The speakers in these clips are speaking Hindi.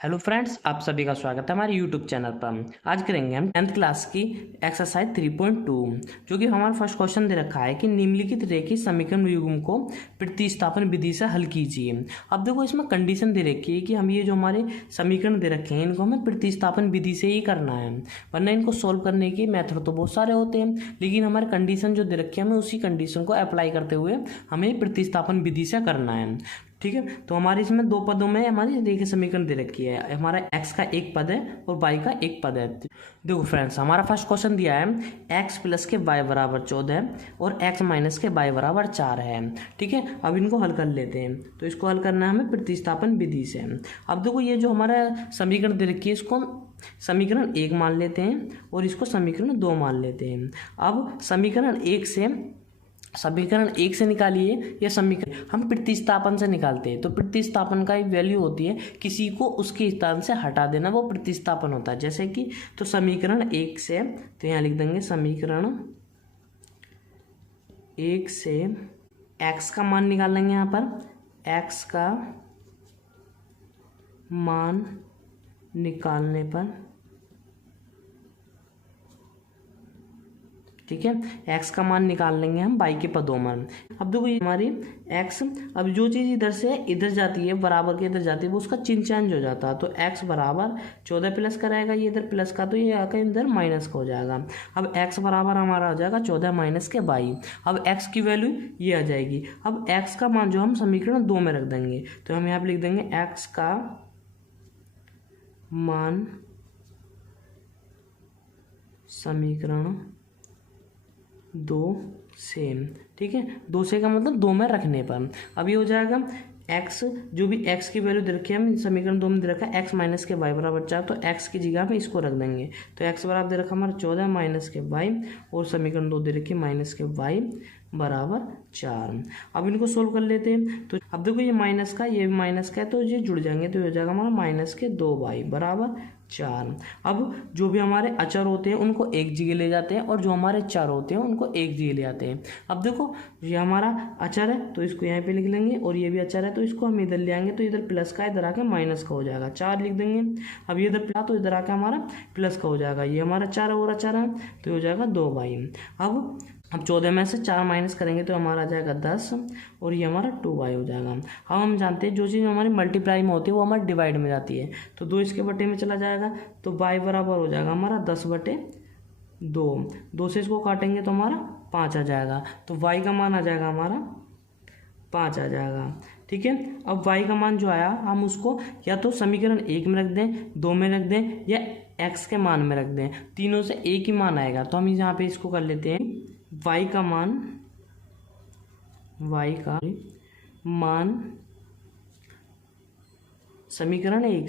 हेलो फ्रेंड्स, आप सभी का स्वागत है हमारे यूट्यूब चैनल पर। आज करेंगे हम 10th क्लास की एक्सरसाइज 3.2, जो कि हमारा फर्स्ट क्वेश्चन दे रखा है कि निम्नलिखित रेखीय समीकरण युग्म को प्रतिस्थापन विधि से हल कीजिए। अब देखो, इसमें कंडीशन दे रखी है कि हम ये जो हमारे समीकरण दे रखे हैं इनको हमें प्रतिस्थापन विधि से ही करना है, वरना इनको सोल्व करने के मेथड तो बहुत सारे होते हैं, लेकिन हमारे कंडीशन जो दे रखी है हमें उसी कंडीशन को अप्लाई करते हुए हमें प्रतिस्थापन विधि से करना है। ठीक है, तो हमारे इसमें दो पदों में हमारी रेखीय समीकरण दे रखी है। हमारा x का एक पद है और y का एक पद है। देखो फ्रेंड्स, हमारा फर्स्ट क्वेश्चन दिया है x प्लस के y बराबर 14 और x माइनस के y बराबर 4 है। ठीक है, अब इनको हल कर लेते हैं। तो इसको हल करना है हमें प्रतिस्थापन विधि से। अब देखो, ये जो हमारा समीकरण दे रखी है इसको समीकरण 1 मान लेते हैं और इसको समीकरण 2 मान लेते हैं। अब समीकरण एक से निकालिए या समीकरण हम प्रतिस्थापन से निकालते हैं। तो प्रतिस्थापन का एक वैल्यू होती है किसी को उसके स्थान से हटा देना, वो प्रतिस्थापन होता है। जैसे कि तो समीकरण 1 से, तो यहाँ लिख देंगे समीकरण 1 से x का मान निकाल लेंगे। यहाँ पर x का मान निकालने पर, ठीक है, x का मान निकाल लेंगे हम y के पदों में। अब देखो, ये हमारी x, अब जो चीज़ इधर से इधर जाती है, बराबर के इधर जाती है, वो उसका चिन्ह चेंज हो जाता है। तो x बराबर 14 प्लस का रहेगा, ये इधर प्लस का, तो ये आकर इधर माइनस का हो जाएगा। अब x बराबर हमारा हो जाएगा 14 माइनस के y। अब x की वैल्यू ये आ जाएगी। अब x का मान जो हम समीकरण 2 में रख देंगे, तो हम यहाँ पर लिख देंगे x का मान समीकरण 2 से, ठीक है, 2 से का मतलब 2 में रखने पर। अब ये हो जाएगा x, जो भी x की वैल्यू दे रखी है हम समीकरण 2 में दे रखा है x माइनस के y बराबर 4, तो x की जगह पे इसको रख देंगे। तो x बराबर दे रखा हमारा 14 माइनस के y और समीकरण 2 दे रखी है माइनस के y बराबर 4। अब इनको सोल्व कर लेते हैं। तो अब देखो, ये माइनस का ये माइनस का है, तो ये जुड़ जाएंगे, तो हो जाएगा हमारा माइनस के 2y बराबर 4। अब जो भी हमारे अचर होते हैं उनको एक जगह ले जाते हैं और जो हमारे चर होते हैं उनको एक जगह ले आते हैं। अब देखो, ये हमारा अचर है तो इसको यहाँ पे लिख लेंगे, और ये भी अचर है तो इसको हम इधर ले आएंगे, तो इधर प्लस का इधर आके माइनस का हो जाएगा, 4 लिख देंगे। अब ये इधर प्लस, तो इधर आके हमारा प्लस का हो जाएगा, ये हमारा 4 और अचर है तो हो जाएगा 2y। अब 14 में से 4 माइनस करेंगे तो हमारा आ जाएगा 10 और ये हमारा 2y हो जाएगा। अब हम जानते हैं जो चीज़ हमारी मल्टीप्लाई में होती है वो हमारी डिवाइड में जाती है, तो 2 इसके बटे में चला जाएगा, तो y बराबर हो जाएगा हमारा 10/2। 2 से इसको काटेंगे तो हमारा 5 आ जाएगा, तो y का मान आ जाएगा हमारा 5 आ जाएगा। ठीक है, अब y का मान जो आया हम उसको या तो समीकरण 1 में रख दें, 2 में रख दें, या x के मान में रख दें, तीनों से एक ही मान आएगा। तो हम यहाँ पे इसको कर लेते हैं, y का मान समीकरण 1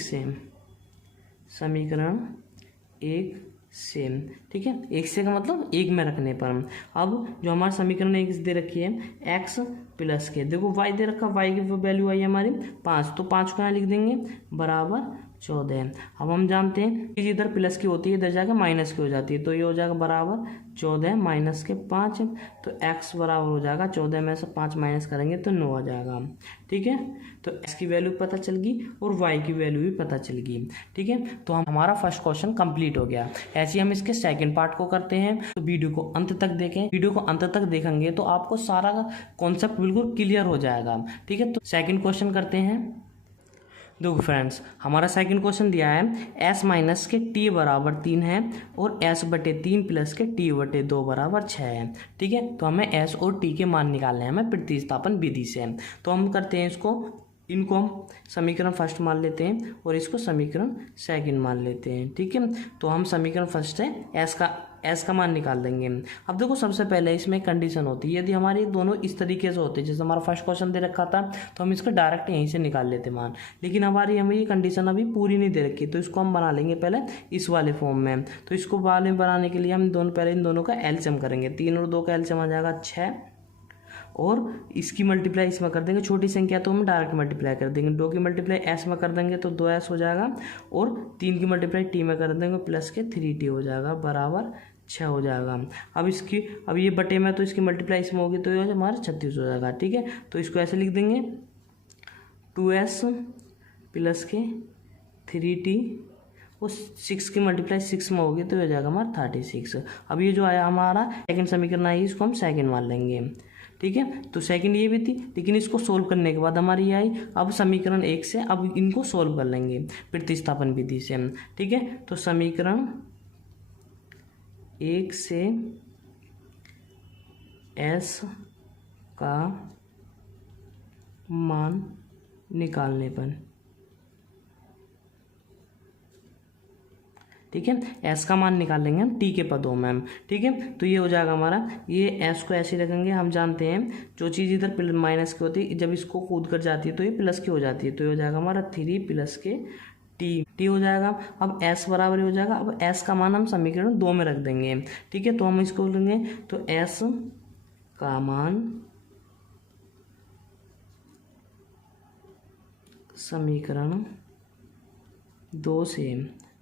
से, ठीक है, 1 से का मतलब 1 में रखने पर। अब जो हमारा समीकरण 1 दे रखी है x प्लस के, देखो y दे रखा, y की वैल्यू आई हमारी 5, तो 5 को यहाँ लिख देंगे बराबर 14। अब हम जानते हैं कि इधर प्लस की होती है इधर जाकर माइनस की हो जाती है, तो ये हो जाएगा बराबर 14 माइनस के 5, तो x बराबर हो जाएगा 14 में से 5 माइनस करेंगे तो 9 आ जाएगा। ठीक है, तो x की वैल्यू पता चल गई और y की वैल्यू भी पता चल गई। ठीक है, तो हमारा फर्स्ट क्वेश्चन कंप्लीट हो गया। ऐसे ही हम इसके सेकंड पार्ट को करते हैं, तो वीडियो को अंत तक देखें। वीडियो को अंत तक देखेंगे तो आपको सारा कॉन्सेप्ट बिल्कुल क्लियर हो जाएगा। ठीक है, तो सेकंड क्वेश्चन करते हैं। देखो फ्रेंड्स, हमारा सेकंड क्वेश्चन दिया है s माइनस के t बराबर 3 है और s/3 प्लस के t/2 बराबर 6 है। ठीक है, तो हमें s और t के मान निकालने हैं हमें प्रतिस्थापन विधि से। तो हम करते हैं इनको हम समीकरण फर्स्ट मान लेते हैं और इसको समीकरण सेकंड मान लेते हैं। ठीक है, तो हम समीकरण फर्स्ट है s का मान निकाल देंगे। अब देखो, सबसे पहले इसमें कंडीशन होती है, यदि हमारे दोनों इस तरीके से होते, जैसे हमारा फर्स्ट क्वेश्चन दे रखा था तो हम इसको डायरेक्ट यहीं से निकाल लेते मान, लेकिन हमें ये कंडीशन अभी पूरी नहीं दे रखी, तो इसको हम बना लेंगे पहले इस वाले फॉर्म में। तो इसको वाले बनाने के लिए हम पहले इन दोनों का एलसीएम करेंगे, 3 और 2 का एलसीएम आ जाएगा 6, और इसकी मल्टीप्लाई इसमें कर देंगे, छोटी संख्या तो हम डायरेक्ट मल्टीप्लाई कर देंगे, 2 की मल्टीप्लाई s में कर देंगे तो 2s हो जाएगा, और 3 की मल्टीप्लाई t में कर देंगे प्लस के 3t हो जाएगा बराबर 6 हो जाएगा। अब ये बटे में, तो इसकी मल्टीप्लाई इसमें होगी तो ये हमारा 36 हो जाएगा। ठीक है, तो इसको ऐसे लिख देंगे 2s प्लस के 3t, वो 6 की मल्टीप्लाई 6 में होगी तो ये हो जाएगा हमारा 36। अब ये जो आया हमारा सेकंड समीकरण आई, इसको हम सेकंड मान लेंगे। ठीक है, तो सेकंड ये भी थी, लेकिन इसको सोल्व करने के बाद हमारी ये आई। अब समीकरण 1 से अब इनको सोल्व कर लेंगे प्रतिस्थापन विधि से। ठीक है, तो समीकरण 1 से s का मान निकालने पर, ठीक है, s का मान निकालेंगे हम t के पदों में हम। ठीक है, तो ये हो जाएगा हमारा, ये s को ऐसे रखेंगे। हम जानते हैं जो चीज़ इधर माइनस की होती है, जब इसको कूद कर जाती है तो ये प्लस की हो जाती है, तो ये हो जाएगा हमारा 3 प्लस के t हो जाएगा। अब s बराबर हो जाएगा, अब s का मान हम समीकरण 2 में रख देंगे। ठीक है, तो हम इसको लेंगे, तो s का मान समीकरण 2 से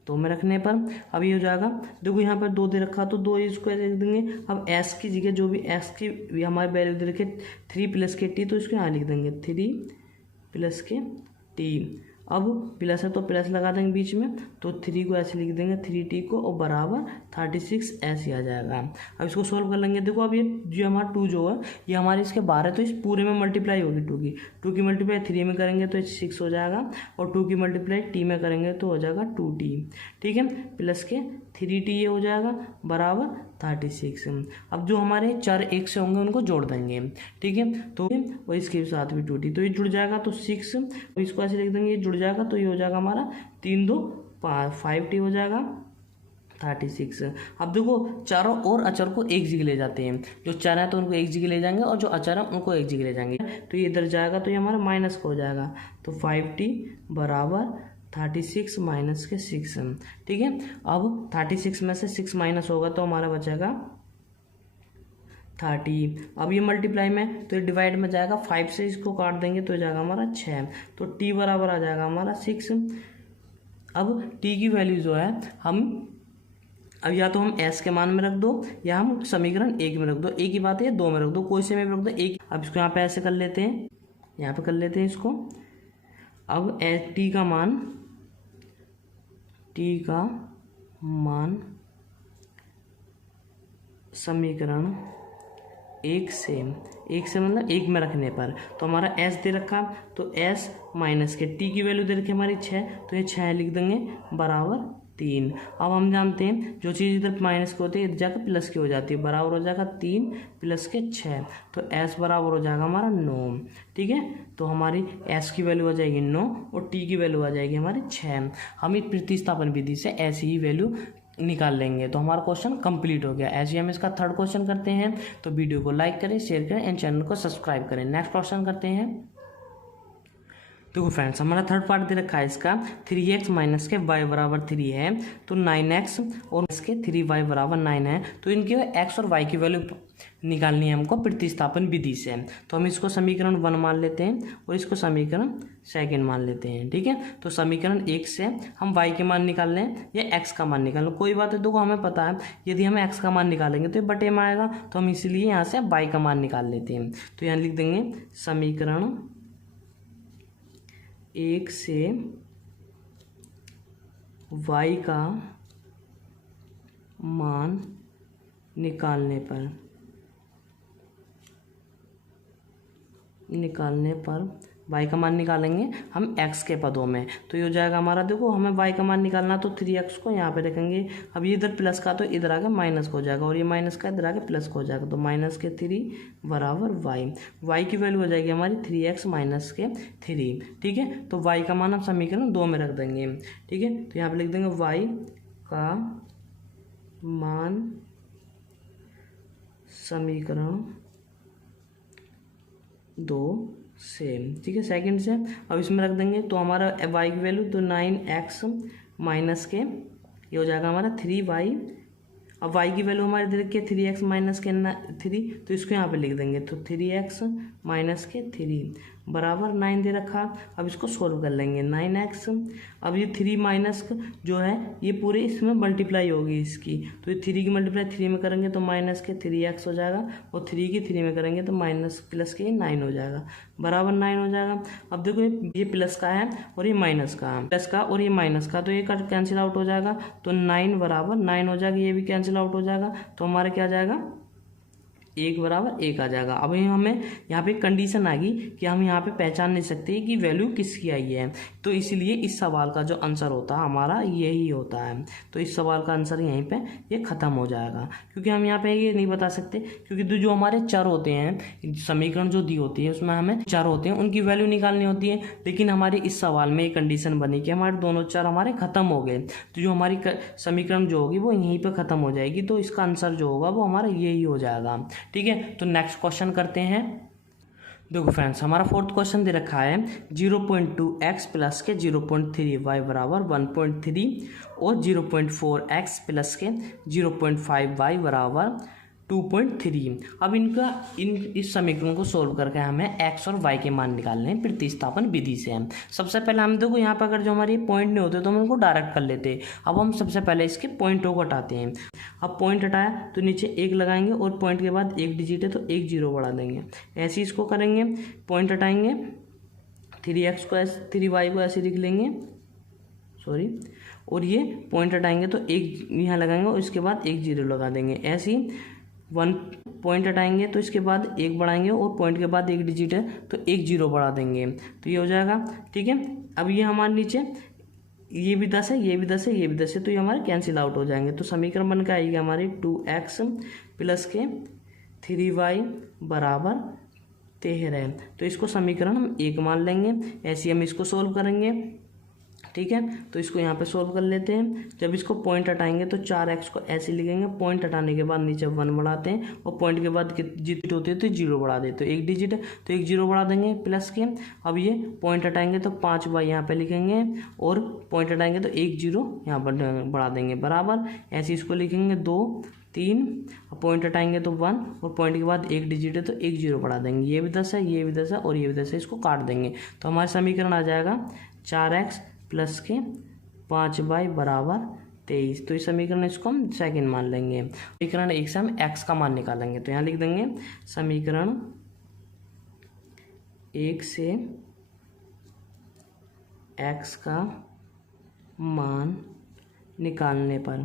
2 में रखने पर अब ये हो जाएगा, देखो यहाँ पर 2 दे रखा तो 2 इसको ऐसे लिख देंगे। अब s की जगह जो भी s की हमारे वैल्यू दे रखे 3 प्लस के t, तो इसको यहाँ लिख देंगे 3 प्लस के t। अब प्लस है तो प्लस लगा देंगे बीच में, तो 3 को ऐसे लिख देंगे 3t को, और बराबर 36 ऐसे आ जाएगा। अब इसको सोल्व कर लेंगे। देखो अब ये जो हमारा 2 जो है ये हमारे इसके बाहर है, तो इस पूरे में मल्टीप्लाई होगी 2 की मल्टीप्लाई 3 में करेंगे तो 6 हो जाएगा, और 2 की मल्टीप्लाई t में करेंगे तो हो जाएगा 2t। ठीक है, प्लस के 3t ये हो जाएगा बराबर 36। अब जो हमारे चर 1 से होंगे उनको जोड़ देंगे। ठीक है, तो वो इसके साथ भी 2t, तो ये जुड़ जाएगा तो 6, इसको ऐसे लिख देंगे, ये जुड़ जाएगा तो ये हो जाएगा हमारा 3 2 5t हो जाएगा 36। अब देखो चारों और अचर को एक जगह ले जाते हैं, जो चर है तो उनको एक जगह ले जाएंगे, और जो अचर है उनको एक जगह ले जाएंगे। तो ये इधर जाएगा तो ये हमारा माइनस हो जाएगा, तो 5t बराबर 36 माइनस के 6। ठीक है, अब 36 में से 6 माइनस होगा तो हमारा बचेगा 30। अब ये मल्टीप्लाई में तो ये डिवाइड में जाएगा, 5 से इसको काट देंगे तो जाएगा हमारा 6, तो t बराबर आ जाएगा हमारा 6। अब t की वैल्यू जो है हम अब या तो हम s के मान में रख दो, या हम समीकरण 1 में रख दो। एक ही बात है, 2 में रख दो, कोई से में रख दो एक। अब इसको यहाँ पे ऐसे कर लेते हैं, यहाँ पे कर लेते हैं इसको। अब t का मान समीकरण 1 से मतलब 1 में रखने पर, तो हमारा s दे रखा, तो s माइनस के t की वैल्यू दे रखी हमारी 6, तो ये 6 लिख देंगे बराबर 3। अब हम जानते हैं जो चीज़ इधर माइनस की होती है इधर जाकर प्लस की हो जाती है, बराबर हो जाएगा 3 प्लस के 6, तो s बराबर हो जाएगा हमारा 9। ठीक है, तो हमारी s की वैल्यू आ जाएगी 9 और t की वैल्यू आ जाएगी हमारी 6। हम इस प्रतिस्थापन विधि से ऐसी ही वैल्यू निकाल लेंगे, तो हमारा क्वेश्चन कंप्लीट हो गया। ऐसे ही हम इसका थर्ड क्वेश्चन करते हैं, तो वीडियो को लाइक करें, शेयर करें एंड चैनल को सब्सक्राइब करें। नेक्स्ट क्वेश्चन करते हैं। देखो फ्रेंड्स, हमारा थर्ड पार्ट दे रखा है इसका 3x माइनस के y बराबर 3 है, तो 9x और इसके 3y बराबर 9 है, तो इनके x और y की वैल्यू निकालनी है हमको प्रतिस्थापन विधि से। तो हम इसको समीकरण 1 मान लेते हैं और इसको समीकरण 2 मान लेते हैं। ठीक है, तो समीकरण 1 से हम y के मान निकाल लें या x का मान निकाल लें, कोई बात है। देखो हमें पता है यदि हम x का मान निकालेंगे तो ये बटे में आएगा, तो हम इसीलिए यहाँ से y का मान निकाल लेते हैं। तो यहाँ लिख देंगे समीकरण 1 से y का मान निकालने पर y का मान निकालेंगे हम x के पदों में, तो ये हो जाएगा हमारा, देखो हमें y का मान निकालना, तो 3x को यहाँ पे रखेंगे। अब ये इधर प्लस का तो इधर आके माइनस हो जाएगा, और ये माइनस का इधर आके प्लस हो जाएगा, तो माइनस के 3 बराबर y की वैल्यू हो जाएगी हमारी 3x माइनस के 3। ठीक है, तो y का मान हम समीकरण 2 में रख देंगे। ठीक है, तो यहाँ पे लिख देंगे y का मान समीकरण 2 से। ठीक है, सेकंड से अब इसमें रख देंगे, तो हमारा y की वैल्यू तो 9x माइनस के ये हो जाएगा हमारा 3y। अब y की वैल्यू हमारे इधर के 3x माइनस के 3, तो इसको यहाँ पे लिख देंगे, तो 3x माइनस के 3 बराबर 9 दे रखा। अब इसको सोल्व कर लेंगे 9x। अब ये 3 माइनस जो है ये पूरे इसमें मल्टीप्लाई होगी इसकी, तो ये 3 की मल्टीप्लाई 3 में करेंगे तो माइनस के 3x हो जाएगा, और 3 की 3 में करेंगे तो माइनस प्लस के 9 हो जाएगा, बराबर 9 हो जाएगा। अब देखो ये प्लस का है और ये माइनस का है, प्लस का और ये माइनस का, तो ये कैंसिल आउट हो जाएगा, तो 9 बराबर 9 हो जाएगा, ये भी कैंसिल आउट हो जाएगा, तो हमारे क्या आ जाएगा 1 बराबर 1 आ जाएगा। अब हमें यहाँ पे कंडीशन आ गई कि हम यहाँ पे पहचान नहीं सकते कि वैल्यू किसकी आई है, तो इसलिए इस सवाल का जो आंसर होता है हमारा यही होता है, तो इस सवाल का आंसर यहीं पे ये ख़त्म हो जाएगा, क्योंकि हम यहाँ पे ये नहीं बता सकते, क्योंकि जो हमारे चर होते हैं, समीकरण जो दी होती है उसमें हमें चर होते हैं उनकी वैल्यू निकालनी होती है, लेकिन हमारी इस सवाल में एक कंडीशन बनी कि हमारे दोनों चर हमारे ख़त्म हो गए, तो जो हमारी समीकरण जो होगी वो यहीं पर ख़त्म हो जाएगी, तो इसका आंसर जो होगा वो हमारा यही हो जाएगा। ठीक है, तो नेक्स्ट क्वेश्चन करते हैं। देखो फ्रेंड्स, हमारा फोर्थ क्वेश्चन दे रखा है 0.2x प्लस के 0.3y बराबर 1.3 और 0.4x प्लस के 0.5y बराबर 2.3। अब इस समीकरण को सोल्व करके हमें x और y के मान निकालने हैं प्रतिस्थापन विधि से। सबसे पहले हम देखो यहाँ पर अगर जो हमारे पॉइंट नहीं होते तो हम इनको डायरेक्ट कर लेते। अब हम सबसे पहले इसके पॉइंटों को हटाते हैं। अब पॉइंट हटाया तो नीचे 1 लगाएंगे और पॉइंट के बाद 1 डिजिट है तो 1 0 बढ़ा देंगे, ऐसे इसको करेंगे। पॉइंट हटाएंगे 3x को ऐसे 3y को ऐसे लिख लेंगे, सॉरी, और ये पॉइंट हटाएंगे तो 1 यहाँ लगाएंगे और इसके बाद 1 0 लगा देंगे, ऐसे ही 1 पॉइंट हटाएंगे तो इसके बाद 1 बढ़ाएंगे और पॉइंट के बाद 1 डिजिट है तो 1 0 बढ़ा देंगे, तो ये हो जाएगा। ठीक है, अब ये हमारे नीचे ये भी 10 है, ये भी 10 है, ये भी 10 है, तो ये हमारे कैंसिल आउट हो जाएंगे, तो समीकरण बनकर आएगी हमारी 2x प्लस के 3y बराबर 13। तो इसको समीकरण हम 1 मान लेंगे, ऐसे हम इसको सोल्व करेंगे। ठीक है, तो इसको यहाँ पे सोल्व कर लेते हैं। जब इसको पॉइंट हटाएंगे तो 4x को ऐसे लिखेंगे, पॉइंट हटाने के बाद नीचे 1 बढ़ाते हैं और पॉइंट के बाद डिजिट होती है तो 0 बढ़ा देते, तो 1 डिजिट है तो 1 0 बढ़ा देंगे प्लस के। अब ये पॉइंट हटाएंगे तो 5y यहाँ पे लिखेंगे और पॉइंट हटाएंगे तो 1 0 यहाँ पर बढ़ा देंगे, बराबर ऐसे इसको लिखेंगे 2 3, पॉइंट हटाएंगे तो 1 और पॉइंट के बाद 1 डिजिट है तो 1 0 बढ़ा देंगे, ये भी 10 है, ये भी 10 है और ये भी 10 है, इसको काट देंगे, तो हमारा समीकरण आ जाएगा 4x प्लस के 5y बराबर 23। तो इस समीकरण इसको हम सेकंड मान लेंगे। समीकरण 1 से हम x का मान निकालेंगे, तो यहाँ लिख देंगे समीकरण 1 से x का मान निकालने पर,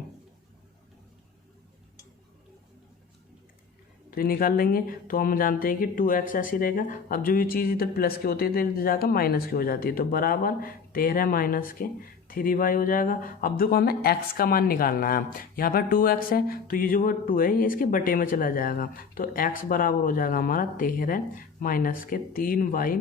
तो ये निकाल लेंगे तो हम जानते हैं कि 2x ऐसे रहेगा। अब जो ये चीज़ इधर प्लस की होती है तो इधर जाकर माइनस की हो जाती है, तो बराबर 13 माइनस के 3y हो जाएगा। अब देखो हमें x का मान निकालना है, यहाँ पर 2x है तो ये जो 2 है ये इसके बटे में चला जाएगा, तो x बराबर हो जाएगा हमारा 13 माइनस के 3y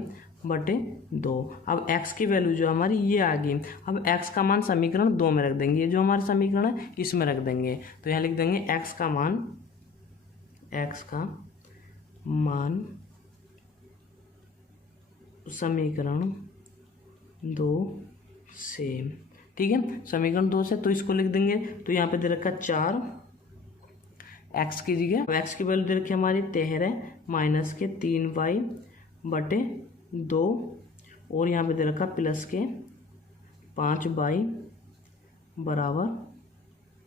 बटे 2। अब x की वैल्यू जो हमारी ये आ गई। अब x का मान समीकरण 2 में रख देंगे, ये जो हमारा समीकरण है इसमें रख देंगे, तो यहाँ लिख देंगे x का मान समीकरण 2 से। ठीक है, समीकरण 2 से, तो इसको लिख देंगे, तो यहाँ पे दे रखा 4 x की जगह x की वैल्यू दे रखी हमारी 13 माइनस के 3y बटे 2 और यहाँ पे दे रखा प्लस के 5y बराबर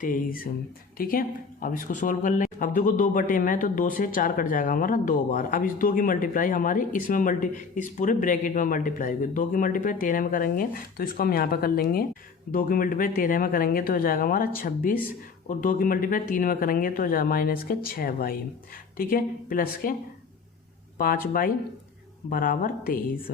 23। ठीक है, अब इसको सोल्व कर लें। अब देखो 2 बटे में तो 2 से 4 कट जाएगा हमारा 2 बार। अब इस 2 की मल्टीप्लाई हमारी इसमें इस पूरे ब्रैकेट में मल्टीप्लाई होगी। 2 की मल्टीप्लाई 13 में करेंगे तो इसको हम यहाँ पे कर लेंगे। 2 की मल्टीप्लाई 13 में करेंगे तो हो जाएगा हमारा 26 और 2 की मल्टीप्लाई 3 में करेंगे तो हो जाएगा माइनस के 6y। ठीक है, प्लस के 5y बराबर 23।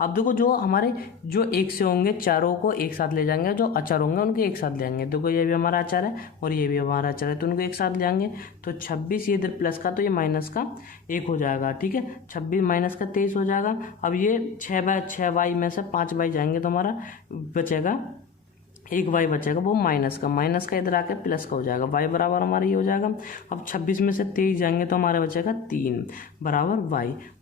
अब देखो जो हमारे जो एक से होंगे चारों को एक साथ ले जाएंगे, जो अचर होंगे उनके एक साथ ले जाएंगे। देखो ये भी हमारा अचर है और ये भी हमारा अचर है, तो उनको एक साथ ले जाएंगे, तो 26 ये इधर प्लस का तो ये माइनस का 1 हो जाएगा। ठीक है, 26 माइनस का 23 हो जाएगा। अब ये 6y में से 5y जाएंगे तो हमारा बचेगा 1y बचेगा, वो माइनस का इधर आकर प्लस का हो जाएगा, y बराबर हमारा ये हो जाएगा। अब 26 में से 23 जाएंगे तो हमारा बचेगा 3 बराबर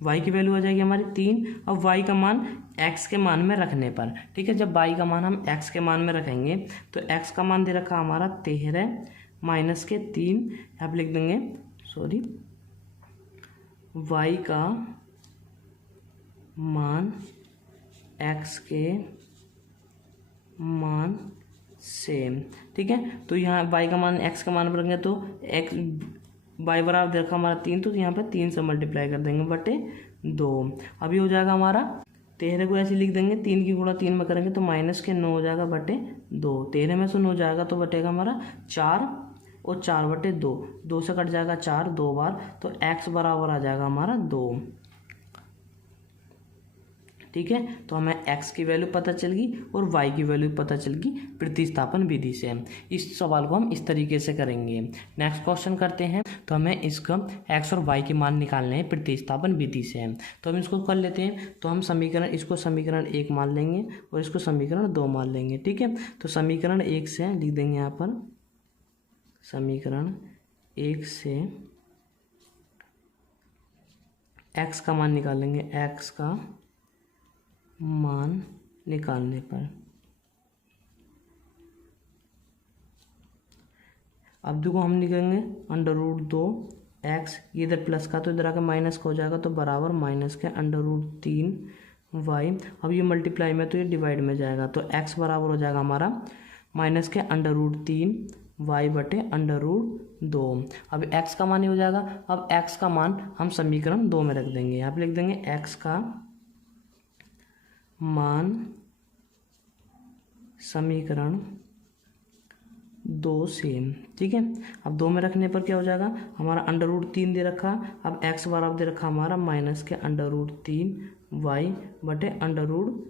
y की वैल्यू आ जाएगी हमारी 3। अब y का मान x के मान में रखने पर, ठीक है, जब y का मान हम x के मान में रखेंगे तो x का मान दे रखा हमारा 13 माइनस के 3, यहाँ पे लिख देंगे y का मान x के मान सेम। ठीक है, तो यहाँ y का मान x का मान पर रखेंगे तो x y बराबर दे रखा हमारा 3, तो यहाँ पे 3 से मल्टीप्लाई कर देंगे बटे 2। अभी हो जाएगा हमारा 13 को ऐसे लिख देंगे, 3 की गुणा 3 में करेंगे तो माइनस के 9 हो जाएगा बटे 2। 13 में से 9 जाएगा तो बटेगा हमारा 4 और 4 बटे 2, 2 से कट जाएगा 4 2 बार, तो x बराबर आ जाएगा हमारा 2। ठीक है, तो हमें x की वैल्यू पता चल गई और y की वैल्यू पता चल गई प्रतिस्थापन विधि से। इस सवाल को हम इस तरीके से करेंगे। नेक्स्ट क्वेश्चन करते हैं, तो हमें इसका x और y के मान निकालने हैं प्रतिस्थापन विधि से। तो हम इसको कर लेते हैं। तो हम इसको समीकरण 1 मान लेंगे और इसको समीकरण 2 मान लेंगे। ठीक है, तो समीकरण 1 से लिख देंगे यहाँ पर, समीकरण 1 से x का मान निकालेंगे। x का मान निकालने पर अब देखो हम लिखेंगे √2x, ये इधर प्लस का तो इधर आके माइनस का हो जाएगा, तो बराबर माइनस के √3y। अब ये मल्टीप्लाई में तो ये डिवाइड में जाएगा, तो x बराबर हो जाएगा हमारा माइनस के √3y बटे √2। अब x का मान ही हो जाएगा। अब x का मान हम समीकरण 2 में रख देंगे। यहाँ पे लिख देंगे x का मान समीकरण 2 से। ठीक है, अब 2 में रखने पर क्या हो जाएगा हमारा √3 दे रखा, अब x बराबर दे रखा हमारा माइनस के √3y बटे √2।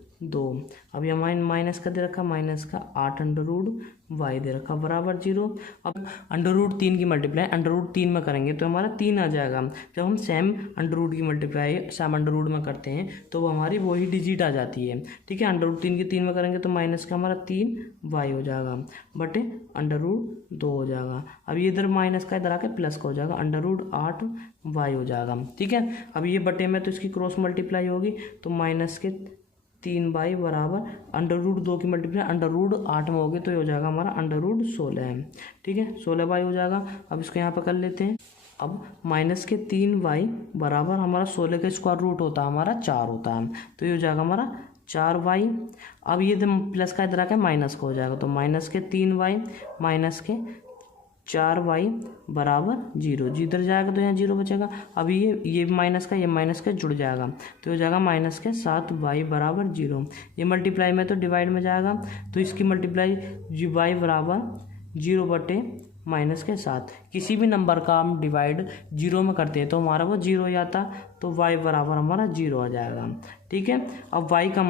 अब यह माइनस का दे रखा, माइनस का 8√y दे रखा बराबर 0। अब √3 की मल्टीप्लाई √3 में करेंगे तो हमारा 3 आ जाएगा। जब हम सेम √ की मल्टीप्लाई सेम √ में करते हैं तो वो हमारी वही डिजिट आ जाती है। ठीक है, √3 की 3 में करेंगे तो माइनस का हमारा 3y हो जाएगा बटे √2 हो जाएगा। अब ये इधर माइनस का इधर आके प्लस का हो जाएगा, √8y हो जाएगा। ठीक है, अब ये बटे में तो इसकी क्रॉस मल्टीप्लाई होगी, तो माइनस के 3y बराबर √2 की मल्टीप्लाई √8 में होगी, तो ये हो जाएगा हमारा √16। ठीक है, 16y हो जाएगा। अब इसको यहाँ पर कर लेते हैं। अब माइनस के 3y बराबर हमारा 16 का स्क्वायर रूट होता है हमारा 4 होता है, तो ये हो जाएगा हमारा 4y। अब ये प्लस का इधर आके माइनस का हो जाएगा, तो माइनस के 3y माइनस के 4y बराबर 0, जिधर जाएगा तो यहाँ 0 बचेगा। अब ये माइनस का ये माइनस का जुड़ जाएगा, तो हो जाएगा माइनस के 7y बराबर 0। ये मल्टीप्लाई में तो डिवाइड में जाएगा, तो इसकी मल्टीप्लाई y बराबर 0 बटे माइनस के 7। किसी भी नंबर का हम डिवाइड 0 में करते हैं तो हमारा वो 0 हो जाता, तो y बराबर हमारा 0 आ जाएगा। ठीक है, अब y का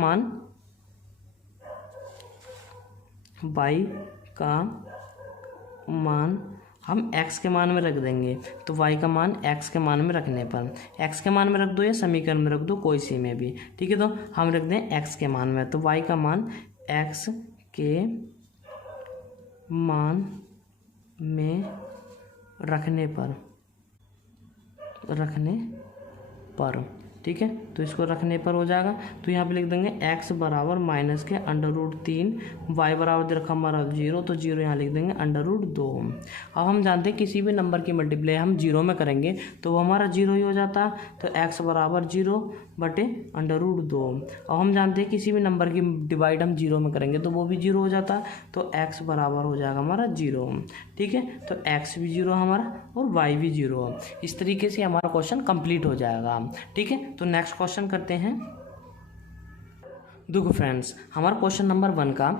मान हम x के मान में रख देंगे, तो y का मान x के मान में रखने पर x के मान में रख दो या समीकरण में रख दो, कोई सी में भी। ठीक है, तो हम रख दें x के मान में, तो y का मान x के मान में रखने पर ठीक है, तो इसको रखने पर हो जाएगा। तो यहाँ पे लिख देंगे x बराबर माइनस के √3, y बराबर दे रखा हमारा 0, तो 0 यहाँ लिख देंगे √2। अब हम जानते हैं किसी भी नंबर की मल्टीप्लाई हम 0 में करेंगे तो वो हमारा 0 ही हो जाता है, तो x बराबर 0 बटे √2। अब हम जानते हैं किसी भी नंबर की डिवाइड हम 0 में करेंगे तो वो भी 0 हो जाता है, तो x बराबर हो जाएगा हमारा 0। ठीक है, तो x भी 0 हमारा और y भी 0। इस तरीके से हमारा क्वेश्चन कंप्लीट हो जाएगा। ठीक है, तो नेक्स्ट क्वेश्चन करते हैं। देखो फ्रेंड्स, हमारा क्वेश्चन नंबर 1 का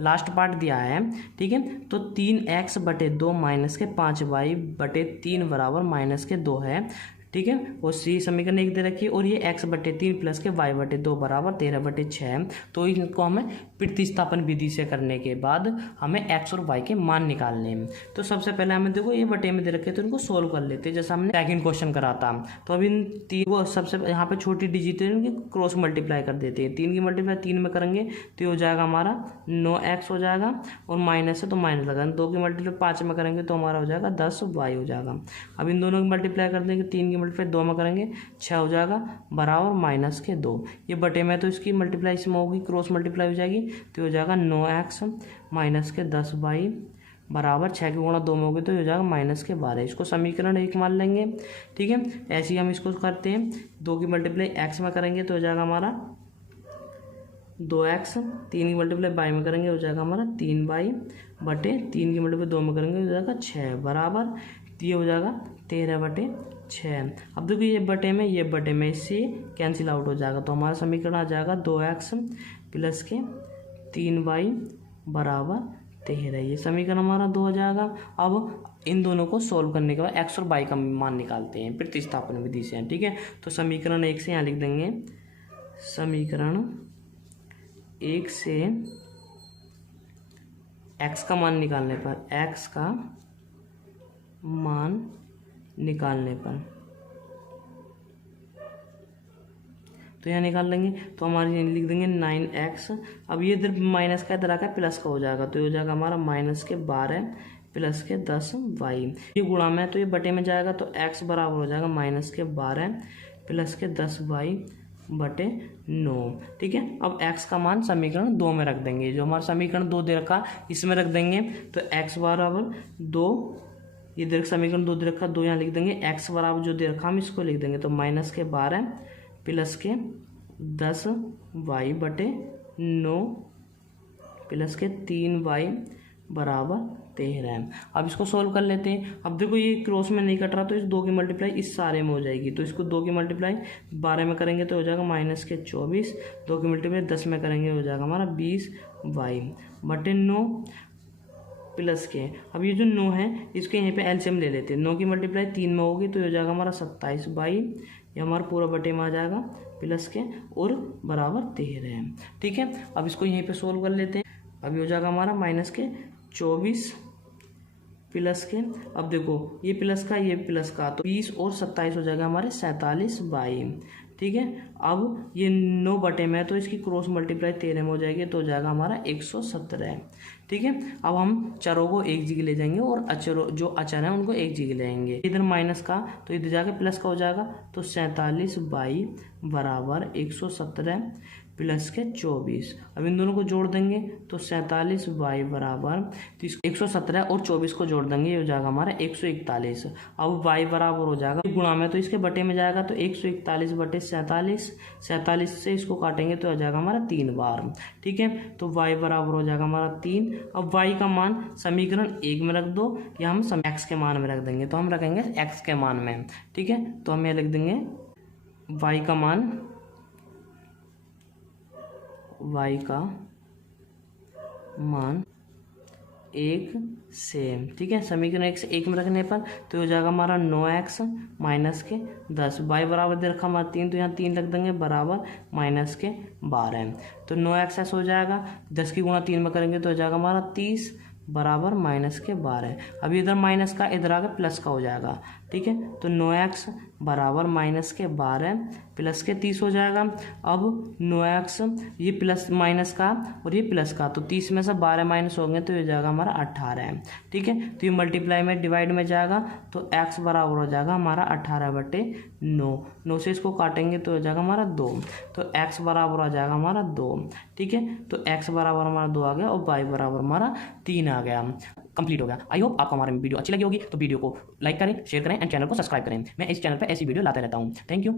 लास्ट पार्ट दिया है। ठीक है, तो 3x बटे 2 माइनस के 5y बटे 3 बराबर माइनस के 2 है। ठीक है, और सी समीकरण 1 दे रखी है, और ये x बटे 3 प्लस के y बटे 2 बराबर 13 बटे 6। तो इनको हमें प्रतिस्थापन विधि से करने के बाद हमें x और y के मान निकालने हैं। तो सबसे पहले हमें देखो ये बटे में दे रखे, तो इनको सोल्व कर लेते हैं जैसा हमने सेकंड क्वेश्चन करा था। तो अब इन तीन को सबसे यहाँ पे छोटी डिजिट है इनकी क्रॉस मल्टीप्लाई कर देते हैं। 3 की मल्टीप्लाई 3 में करेंगे तो हो जाएगा हमारा 9x हो जाएगा, और माइनस है तो माइनस लगा। 2 की मल्टीप्लाई 5 में करेंगे तो हमारा हो जाएगा 10y हो जाएगा। अब इन दोनों की मल्टीप्लाई कर देंगे, 3 की मल्टीप्लाई 2 में करेंगे 6 हो जाएगा बराबर माइनस के 2। ये बटे में तो इसकी मल्टीप्लाई इसमें होगी, क्रॉस मल्टीप्लाई हो जाएगी, तो हो जाएगा 9x माइनस के 10y बराबर 6 के गुणा 2 में होगी तो हो जाएगा -12। इसको समीकरण 1 मान लेंगे। ठीक है, ऐसे ही हम इसको करते हैं। 2 की मल्टीप्लाई x में करेंगे तो हो जाएगा हमारा 2x, 3 की मल्टीप्लाई y में करेंगे हो जाएगा हमारा 3y बटे 3 की मल्टीप्लाई 2 में करेंगे हो जाएगा 6 बराबर ये हो जाएगा 13/6। अब देखो ये बटे में इससे कैंसिल आउट हो जाएगा तो हमारा समीकरण आ जाएगा 2x प्लस के 3y बराबर 13। ये समीकरण हमारा 2 हो जाएगा। अब इन दोनों को सोल्व करने के बाद x और y का मान निकालते हैं प्रतिस्थापन विधि से। ठीक है, तो समीकरण 1 से यहाँ लिख देंगे, समीकरण 1 से x का मान निकालने पर तो यहाँ निकाल लेंगे तो हमारे लिख देंगे 9x। अब ये इधर माइनस का इधर आकर प्लस का हो जाएगा तो ये हो जाएगा हमारा -12 प्लस के 10y। ये गुणा में तो ये बटे में जाएगा तो x बराबर हो जाएगा -12 प्लस के 10y बटे 9। ठीक है, अब x का मान समीकरण 2 में रख देंगे। जो हमारा समीकरण 2 दे रखा इसमें रख देंगे तो x बराबर 2, ये दे रखा समीकरण 2 दे रखा 2 यहाँ लिख देंगे। x बराबर जो दे रखा हम इसको लिख देंगे तो -12 प्लस के 10y बटे 9 प्लस के 3y बराबर 13। अब इसको सोल्व कर लेते हैं। अब देखो ये क्रॉस में नहीं कट रहा तो इस 2 की मल्टीप्लाई इस सारे में हो जाएगी तो इसको 2 की मल्टीप्लाई 12 में करेंगे तो हो जाएगा -24। 2 की मल्टीप्लाई 10 में करेंगे हो जाएगा हमारा 20y बटे 9 प्लस के। अब ये जो 9 है इसके यहाँ पे एलसीएम ले लेते हैं। 9 की मल्टीप्लाई 3 में होगी तो हो जाएगा हमारा 27y, ये हमारा पूरा बटे में आ जाएगा प्लस के और बराबर 13। ठीक है, अब इसको यहीं पे सोल्व कर लेते हैं। अभी हो जाएगा हमारा -24 प्लस के, अब देखो ये प्लस का ये प्लस का तो 20 और 27 हो जाएगा हमारे 47y। ठीक है, अब ये 9 बटे में तो इसकी क्रॉस मल्टीप्लाई 13 में हो जाएगी तो हो जाएगा हमारा 117। ठीक है, अब हम चरों को एक जगह ले जाएंगे और अचरों जो अचर हैं उनको एक जगह ले आएंगे। इधर माइनस का तो इधर जाके प्लस का हो जाएगा तो 47y बराबर 117 प्लस के 24। अब इन दोनों को जोड़ देंगे तो 47y बराबर 117 और 24 को जोड़ देंगे ये हो जाएगा हमारा 141। अब y बराबर हो जाएगा गुणा में तो इसके बटे में जाएगा तो 141 बटे 47 से इसको काटेंगे तो हो जाएगा हमारा 3 बार। ठीक है, तो y बराबर हो जाएगा हमारा 3। अब y का मान समीकरण 1 में रख दो या हम x के मान में रख देंगे तो हम रखेंगे x के मान में। ठीक है, तो हम ये लिख देंगे y का मान 1 से। ठीक है, समीकरण 1 से 1 में रखने पर तो हो जाएगा हमारा 9x माइनस के 10। y बराबर दे रखा हमारा 3 तो यहाँ 3 रख देंगे बराबर -12। तो 9x हो जाएगा 10 की गुणा 3 में करेंगे तो हो जाएगा हमारा 30 बराबर -12। अभी इधर माइनस का इधर आगे प्लस का हो जाएगा। ठीक है, तो 9x बराबर -12 प्लस के 30 हो जाएगा। अब 9x ये प्लस माइनस का और ये प्लस का तो 30 में से 12 माइनस होंगे तो ये जाएगा हमारा 18। ठीक है, तो ये मल्टीप्लाई में डिवाइड में जाएगा तो x बराबर हो जाएगा हमारा 18 बटे 9। 9 से इसको काटेंगे तो हो जाएगा हमारा 2, तो x बराबर हो जाएगा हमारा 2। ठीक है, तो x बराबर हमारा 2 आ गया और y बराबर हमारा 3 आ गया। कंप्लीट हो गया। आई होप आपको हमारी वीडियो अच्छी लगी होगी तो वीडियो को लाइक करें, शेयर करें एंड चैनल को सब्सक्राइब करें। मैं इस चैनल पर ऐसी वीडियो लाते रहता हूँ। Thank you.